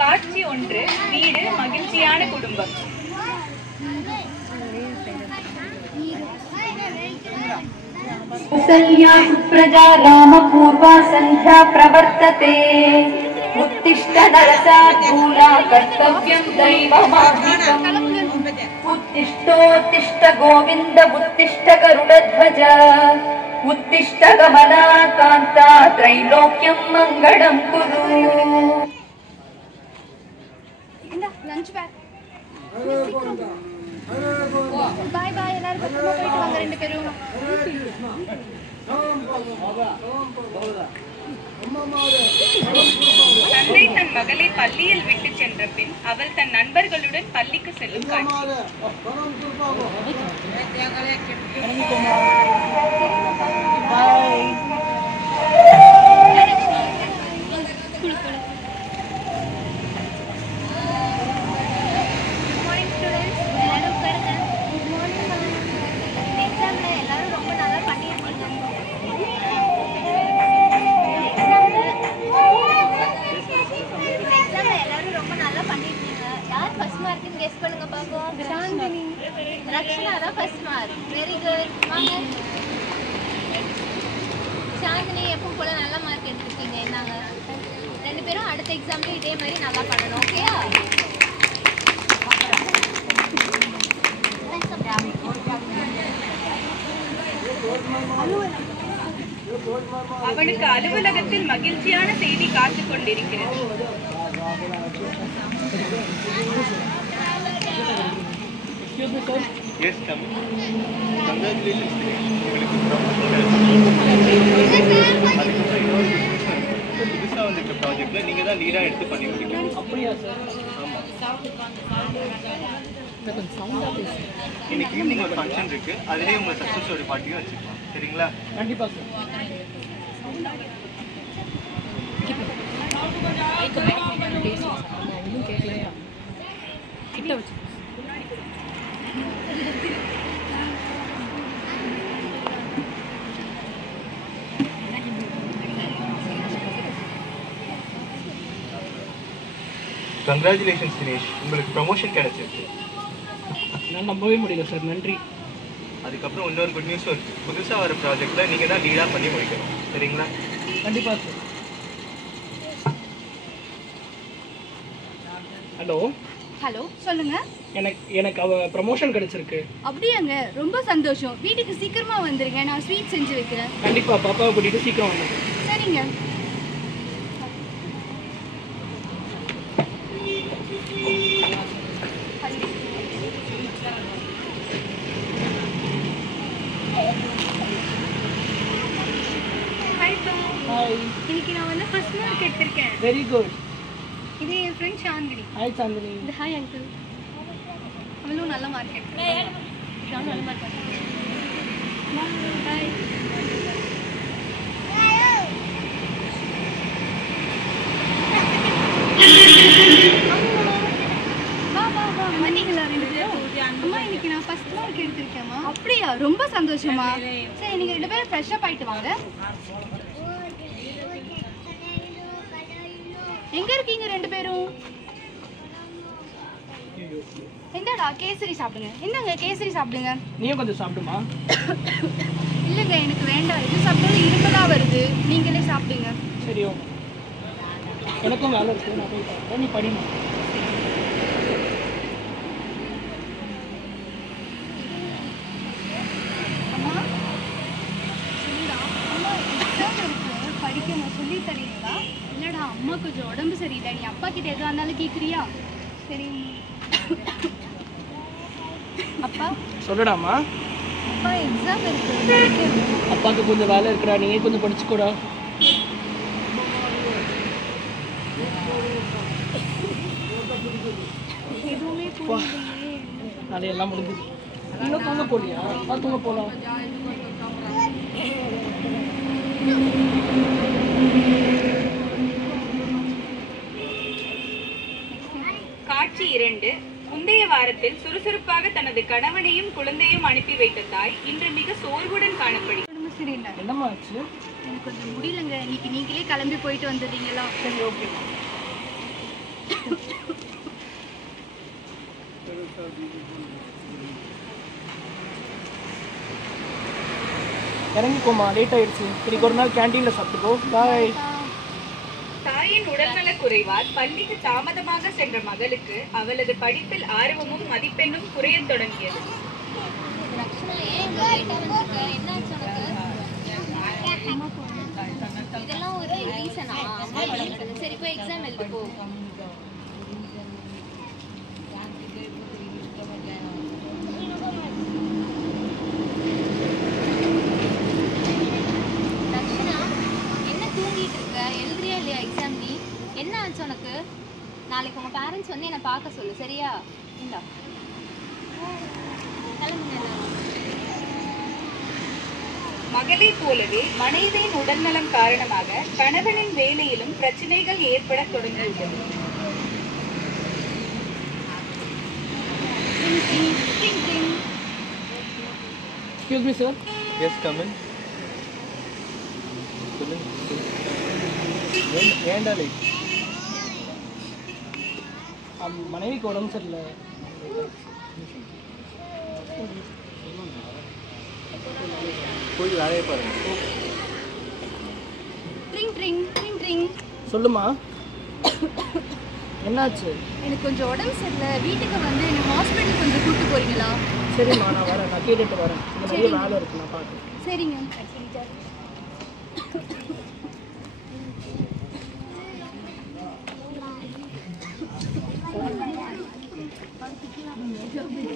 காட்சி 1. வீடு மகிழ்ச்சியான குடும்பம். कौसल्या सुप्रजा रामपूर्वा सन्ध्या प्रवर्तते उत्तिष्ठ नरसार्दूला कर्तव्यं दैवमाहितम् उत्तिष्ठोत्तिष्ठ गोविन्द उत्तिष्ठ गरुडध्वज उत्तिष्ठ कमलाकान्ता त्रैलोक्यं मङ्गलं कुरु. பாய் பாய் எல்லாரும் பத்திரமா போயிட்டு வாங்க ரெண்டு பேரும். தந்தை தன் மகளை பள்ளியில் விட்டு சென்ற பின் அவள் தன் நண்பர்களுடன் பள்ளிக்கு செல்லும் காட்சி. சாந்தினி எப்பவும் போல நல்ல மார்க் எடுத்துருக்கீங்க. என்னங்க ரெண்டு பேரும் அடுத்த எக்ஸாம்ல இதே மாதிரி நல்லா பண்ணணும். ஓகேயா? அவனுக்கு அலுவலகத்தில் மகிழ்ச்சியான செய்தி காத்துக் கொண்டிருக்கிறது. Yes, come. Congratulations, உங்களுக்கு புதுசாக வந்திருக்க ப்ராஜெக்ட்ல நீங்க தான் லீடா எடுத்து பண்ணி முடிக்கணும். அப்படியா சார்? இன்னைக்கு ஈவினிங் ஒரு ஃபங்க்ஷன் இருக்கு, அதுலேயே உங்க சக்ஸஸோட பார்ட்டியும் வச்சுக்கலாம். சரிங்களா? கண்டிப்பா சார். கிட்ட வச்சு கங்க்ராச்சுலேஷன்ஸ் தினேஷ், உங்களுக்கு ப்ரமோஷன் கிடைச்சிருக்கு. நான் நம்பவே முடியல சார், நன்றி. அதுக்கப்புறம் இன்னொரு குட் நியூஸ் இருக்கு. புதுசாக வர ப்ராஜெக்டில் நீங்கள் தான் லீடாக பண்ணி முடிக்கணும். சரிங்களா? கண்டிப்பாக சார். ஹலோ ஹலோ சொல்லுங்க. எனக்கு அவ ப்ரமோஷன் கிடைச்சிருக்கு. அப்படியாங்க? ரொம்ப சந்தோஷம். வீட்டுக்கு சீக்கிரமா வந்துருங்க, நான் ஸ்வீட் செஞ்சு வைக்கிறேன். கண்டிப்பா பாப்பாவை கூட்டிட்டு சீக்கிரம் வந்துடுங்க. சரிங்க. இன்னைக்கு நான் வந்து ஃபர்ஸ்ட் மார்க் எடுத்திருக்கேன். Very good. இது என் ஃப்ரெண்ட் சாந்தினி. ஹாய் சாந்தினி. இது ஹாய் அங்கிள். அவளும் நல்ல மார்க் எடுத்திருக்கா. நான் நல்ல மார்க் எடுத்திருக்கேன். ஹாய். வா வா வா. மன்னிங்களா ரெண்டு பேரும்? அம்மா இன்னைக்கு நான் ஃபர்ஸ்ட் மார்க் எடுத்திருக்கேம்மா. அப்படியா? ரொம்ப சந்தோஷமா. சரி நீங்க ரெண்டு பேரும் ஃப்ரெஷ் அப் ஆயிட்டு வாங்க. எங்க இருக்கீங்க ரெண்டு பேரும்? என்னடா கேசரி சாப்பிடுங்க. என்னங்க கேசரி சாப்பிடுங்க. நீயும் கொஞ்சம் சாப்பிடுமா? இல்லங்க எனக்கு வேண்டாம். இது சாப்பிட்டாலும் இருமலா வருது. நீங்களே சாப்பிடுங்க. சரி ஓகே. எனக்கும் வேலை இருக்கு, நான் போய் பார்க்குறேன். நீ படிமா. அம்மா சொல்லுடா. அம்மா எக்ஸாம் இருக்கு, படிக்கணும், சொல்லி தரீங்களா? இல்லடா அம்மா கொஞ்சம் உடம்பு சரியில்லை. நீ அப்பா கிட்ட எதுவாக இருந்தாலும் கேட்குறியா? சரி. அப்பா சொல்லுடாமா. அப்பா எக்ஸாம் இருக்கு, படிக்கணும். அப்பாவுக்கு கொஞ்சம் வேலை இருக்கிறா, நீயே கொஞ்சம் படிச்சுக்கூடா. எதுவுமே புரியலையே. வேலையெல்லாம் முடிஞ்சுது. இன்னும் தூங்க போலியா? தூங்க போகலாம். காட்சி 2. முந்தைய வாரத்தில் சுறுசுறுப்பாக தனது கணவனையும் குழந்தையும் அனுப்பி வைத்த தாய் இன்று மிக சோர்வுடன் காணப்படுகிறது. என்னம்மா ஆச்சு? எனக்கு கொஞ்சம் முடியலங்க. இன்னைக்கு நீங்களே கிளம்பி போயிட்டு வந்துடுறீங்களா? சரி ஓகே. இறங்கிக்கோமா, லேட் ஆயிடுச்சு. இன்னைக்கு ஒரு நாள் கேண்டீனில் சாப்பிட்டுக்கோ. பாய். தாயின் உடல்நலக் குறைவால் பள்ளிக்கு தாமதமாக சென்ற மகளுக்கு அவளது படிப்பில் ஆர்வமும் மதிப்பெண்ணும் குறையத் தொடங்கியது. இதெல்லாம் ஒரு ரீசனா? சரி போய் எக்ஸாம் எழுது போ. ரக்ஷனா, என்ன தூங்கிட்டு இருக்க? எழுதுறியா இல்லையா எக்ஸாம்? நீ என்ன ஆச்சு உனக்கு? நாளைக்கு உங்க பேரண்ட்ஸ் வந்து என்னை பார்க்க சொல்லு, சரியா? இந்தா மகளைப் போலவே மனைவியின் உடல்நலம் காரணமாக கணவனின் வேலையிலும் பிரச்சனைகள் ஏற்படத் தொடங்கியுள்ளது. Excuse me sir. Yes come in. சொல்லுங்க. ஏன்டா லேட்? மனைவிக்கு உடம்பு சரியில்லை. போய் வேலையை பாருங்க. Drink drink drink drink. சொல்லுமா, என்னாச்சு? எனக்கு கொஞ்சம் உடம்பு சரியில்லை, வீட்டுக்கு வந்து என்ன ஹாஸ்பிட்டல் கொஞ்சம் கூப்பிட்டு போறீங்களா? சரிம்மா, நான் வரேன். நான் கேட்டுட்டு வரேன். இந்த நிறைய வேலை இருக்கு, நான் பார்க்குறேன். சரிங்க.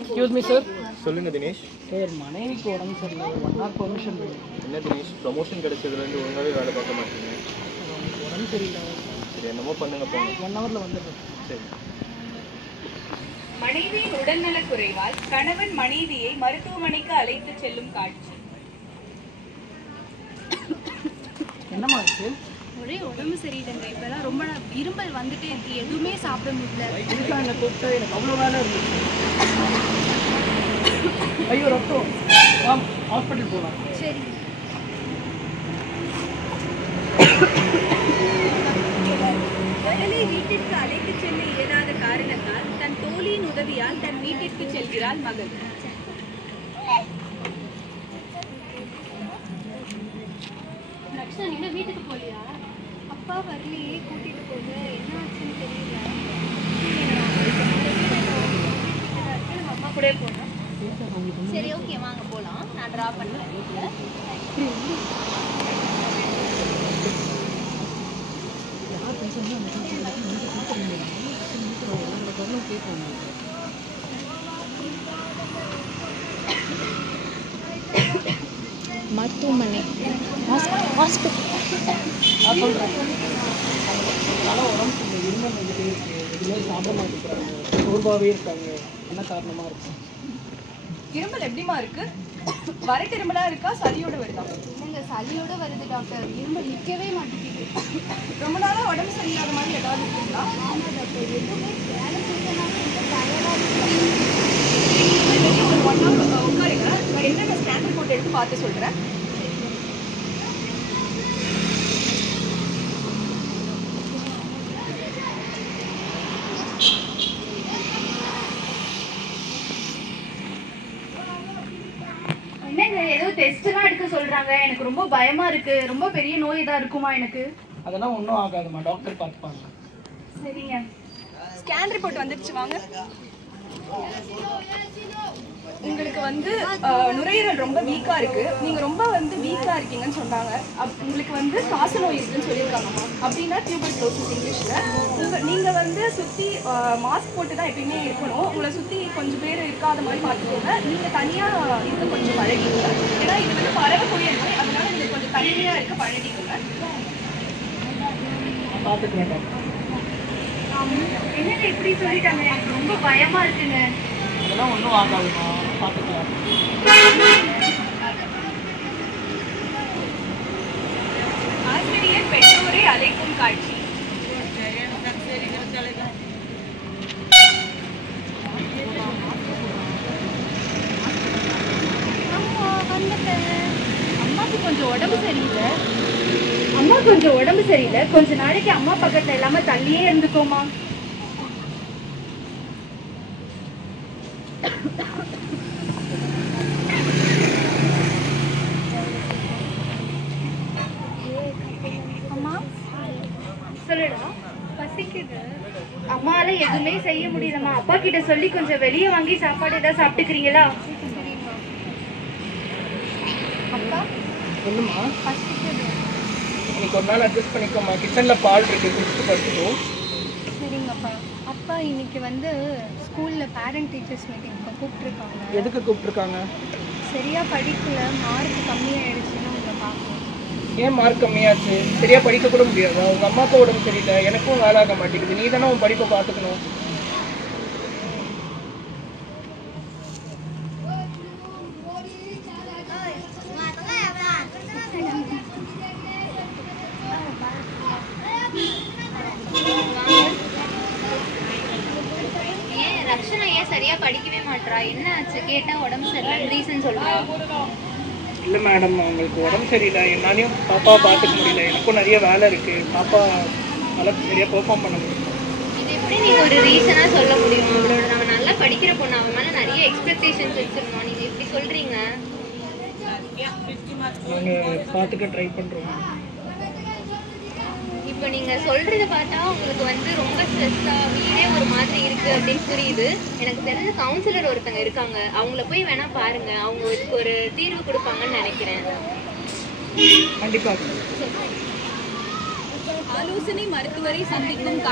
Excuse me sir. சொல்லுங்க தினேஷ். சார், மனைவிக்கு உடம்பு சரியில்லை. 1 hour பெர்மிஷன் வேணும். என்ன தினேஷ், ப்ரமோஷன் கிடைச்சதுலேருந்து ஒழுங்காகவே வேலை பார்க்க மாட்டீங்க. உடம்பு சரியில்லை. சரி, என்னமோ பண்ணுங்க போங்க. 1 hourல வந்துடுறேன். சரி. மனைவியின் உடல்நலக் குறைவால் கணவன் மனைவியை மருத்துவமனைக்கு அழைத்து செல்லும் காட்சி. என்னம்மா ஆச்சு? ஒரே உடம்பு சரியில்லைங்க. இப்பெல்லாம் ரொம்ப இருமல் வந்துட்டே இருக்கு, எதுவுமே சாப்பிட முடியல. இதுக்காக என்ன கூப்பிட்டா? எனக்கு அவ்வளோ வேலை இருந்துச்சு. ஐயோ ரத்தம். ஹாஸ்பிட்டல் போகலாம். சரி. மகளை வீட்டிற்கு அழைத்து செல்ல இயலாத காரணத்தால் தன் தோழியின் உதவியால் தன் வீட்டிற்கு செல்கிறாள் மகள். ரக்ஷனா, நீ என்ன வீட்டுக்கு போலியா? அப்பா வரலையே, கூட்டிட்டு போக. என்ன ஆச்சுன்னு தெரியல. அம்மா கூட போனா. சரி ஓகே, வாங்க போகலாம். நான் ட்ரா பண்ணுறேன் வீட்டில். மருத்துவமனை, ஹாஸ்பிட்டல். நான் சொல்கிறேன். அதனால உடம்பு சரியில்லை, இருமல் வந்துட்டே இருக்கு, எதுவுமே சாப்பிட மாட்டேங்கிறாங்க, சோர்வாகவே இருக்காங்க. என்ன காரணமாக இருக்கும்? இருமல் எப்படிமா இருக்கு? வறட்டு இருமலா இருக்கா, சளியோட வருதா? இல்லைங்க, சளியோட வருது டாக்டர். இருமல் நிற்கவே மாட்டேங்குது. ரொம்ப நாளா உடம்பு சரியில்லாத மாதிரி ஏதாவது இருக்குங்களா? ஆமாம் டாக்டர், எதுவுமே வேலை செஞ்சனா கொஞ்சம் டயர்டாக இருக்கு. ஒரு 1 hour உட்காருங்க. நான் என்னென்ன ஸ்கேன் ரிப்போர்ட் எடுத்து பார்த்து சொல்றேன். என்னங்க ஏதோ டெஸ்ட்லாம் எடுக்க சொல்றாங்க. எனக்கு ரொம்ப பயமா இருக்கு. ரொம்ப பெரிய நோய் ஏதா இருக்குமா எனக்கு? அதெல்லாம் ஒன்றும் ஆகாதுமா, டாக்டர் பார்த்துப்பாங்க. சரிங்க. ஸ்கேன் ரிப்போர்ட் வந்துடுச்சு, வாங்க. உங்களுக்கு வந்து நுரையீரல் ரொம்ப வீக்கா இருக்கு. நீங்க ரொம்ப வந்து வீக்கா இருக்கீங்கன்னு சொன்னாங்க. உங்களுக்கு வந்து காச நோய் இருக்குன்னு சொல்லியிருக்காங்கம்மா. அப்படின்னா டியூபர்குலோசிஸ் இங்கிலீஷ்ல. நீங்க வந்து சுத்தி மாஸ்க் போட்டு தான் எப்பயுமே இருக்கணும். உங்களை சுத்தி கொஞ்சம் பேர் இருக்காத மாதிரி பார்த்துக்கோங்க. நீங்க தனியா இருக்க கொஞ்சம் பழகிக்கோங்க. ஏன்னா இது வந்து பரவக்கூடிய நோய், அதனால நீங்க கொஞ்சம் தனிமையா இருக்க பழகிக்கோங்க. பார்த்துக்கிறேன் டாக்டர். என்னங்க இப்படி சொல்லிட்டாங்க? எனக்கு ரொம்ப பயமா இருக்குங்க. அதெல்லாம் ஒன்றும் ஆகாதுமா, பார்த்துக்கலாம். ஆசிரியர் பெற்றோரை அழைக்கும் காட்சி. அம்மாவுக்கு கொஞ்சம் உடம்பு சரியில்லை. கொஞ்ச நாளைக்கு அம்மா பக்கத்துல இல்லாம தள்ளியே இருந்துக்கோமா. அம்மா சொல்லுடா. பசிக்குது. அம்மால எதுவுமே செய்ய முடியலம்மா. அப்பா கிட்ட சொல்லி கொஞ்சம் வெளியே வாங்கி சாப்பாடு ஏதாவது சாப்பிட்டுக்கிறீங்களா? அப்பா சொல்லுமா. பசிக்குது. இன்னைக்கு ஒரு நாள் அட்ஜஸ்ட் பண்ணிக்கோமா. கிச்சனில் பால் இருக்குது, குடிச்சிட்டு படுத்துக்கோ. சரிங்கப்பா. அப்பா இன்னைக்கு வந்து ஸ்கூலில் பேரண்ட் டீச்சர்ஸ் மீட்டிங் கூப்பிட்ருக்காங்க. எதுக்கு கூப்பிட்ருக்காங்க? சரியாக படிக்கல, மார்க் கம்மியாயிடுச்சுன்னு உங்களை பார்க்கணும். ஏன் மார்க் கம்மியாச்சு? சரியாக படிக்க கூட முடியாதா? உங்கள் அம்மாவுக்கு உடம்பு சரியில்லை, எனக்கும் வேலை ஆக மாட்டேங்குது. நீ தானே உன் படிப்பை பார்த்துக்கணும். ஏன் ரக்ஷனா ஏன் சரியா படிக்கவே மாட்றா? என்ன ஆச்சு? கேட்டா உடம்பு சரியில்லைன்னு ரீசன் சொல்றா. இல்லை மேடம், அவங்களுக்கு உடம்பு சரியில்லை, என்னாலையும் பாப்பாவை பார்த்துக்க முடியல. எனக்கும் நிறைய வேலை இருக்குது. பாப்பா நல்லா சரியாக பெர்ஃபார்ம் பண்ண முடியும். இது எப்படி நீங்க ஒரு ரீசனா சொல்ல முடியும்? அவளோட நம்ம நல்லா படிக்கிற பொண்ணு, அவன் மேல நிறைய எக்ஸ்பெக்டேஷன்ஸ் வச்சிருந்தோம். நீங்க இப்படி சொல்றீங்க. நாங்கள் பார்த்துக்க ட்ரை பண்ணுறோம். இப்போ நீங்க சொல்றத பார்த்தா உங்களுக்கு வந்து ரொம்ப ஸ்ட்ரெஸ்ஸா, வீடே ஒரு மாதிரி இருக்கு அப்படின்னு புரியுது. எனக்கு தெரிஞ்ச கவுன்சிலர் ஒருத்தங்க இருக்காங்க, அவங்கள போய் வேணா பாருங்க. அவங்க இதுக்கு ஒரு தீர்வு கொடுப்பாங்கன்னு நினைக்கிறேன். கண்டிப்பாக. ஆலோசனை மருத்துவரை சந்திக்கும்